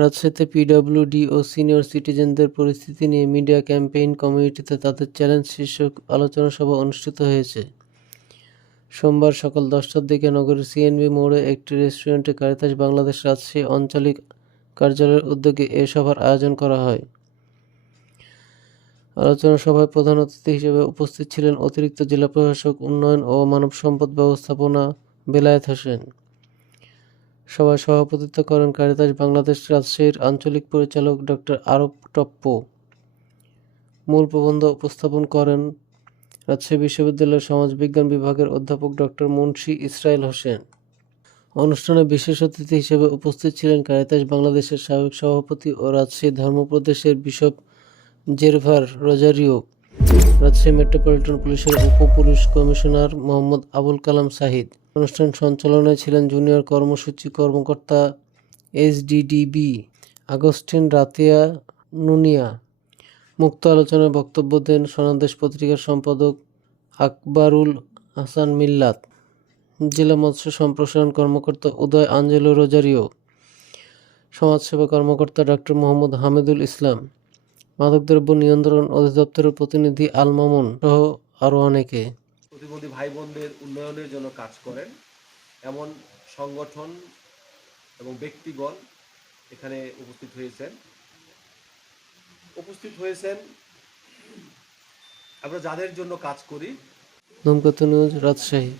রাজশাহীতে পিডব্লিউডি ও সিনিয়র সিটিজেনদের পরিস্থিতি নিয়ে মিডিয়া ক্যাম্পেইন কমিটিতে তাদের চ্যালেঞ্জ শীর্ষক আলোচনা সভা অনুষ্ঠিত হয়েছে। সোমবার সকাল 10টার দিকে নগরের সিএনবি মোড়ে একটি রেস্টুরেন্টে কারিতাস বাংলাদেশ রাজশাহী আঞ্চলিক কার্যালয়ের উদ্যোগে এ সভার আয়োজন করা হয়। আলোচনা সভায় প্রধান অতিথি হিসেবে উপস্থিত ছিলেন অতিরিক্ত জেলা প্রশাসক উন্নয়ন ও মানব সম্পদ ব্যবস্থাপনা বেলায়েত হোসেন। সভায় সভাপতিত্ব করেন কারিতাস বাংলাদেশ রাজশাহীর আঞ্চলিক পরিচালক ডক্টর আরব টপ্পো। মূল প্রবন্ধ উপস্থাপন করেন রাজশাহী বিশ্ববিদ্যালয়ের সমাজবিজ্ঞান বিভাগের অধ্যাপক ডক্টর মুন্সী ইসরাইল হোসেন। অনুষ্ঠানে বিশেষ অতিথি হিসেবে উপস্থিত ছিলেন কারিতাস বাংলাদেশের সাবেক সভাপতি ও রাজশাহী ধর্মপ্রদেশের বিশপ জেরভার রোজারিও, রাজশাহী মেট্রোপলিটন পুলিশের উপ-পুলিশ কমিশনার মোহাম্মদ আবুল কালাম সাহিদ। অনুষ্ঠান সঞ্চালনায় ছিলেন জুনিয়র কর্মসূচি কর্মকর্তা এসডিডিবি আগস্টিন রাতিয়া নুনিয়া। মুক্ত আলোচনায় বক্তব্য দেন স্বনাদেশ পত্রিকার সম্পাদক আকবরুল হাসান মিল্লাত, জেলা মৎস্য সম্প্রসারণ কর্মকর্তা উদয় আঞ্জেলো রোজারিও, সমাজসেবা কর্মকর্তা ডক্টর মোহাম্মদ হামিদুল ইসলাম, মাদকদ্রব্য নিয়ন্ত্রণ অধিদপ্তরের প্রতিনিধি আল মামুন সহ আরও অনেকে। প্রতিবন্ধী ভাই বোনদের উন্নয়নের জন্য কাজ করেন এমন সংগঠন এবং ব্যক্তিগণ এখানে উপস্থিত হয়েছেন। আমরা যাদের জন্য কাজ করি। ধূমকেতু নিউজ, রাজশাহী।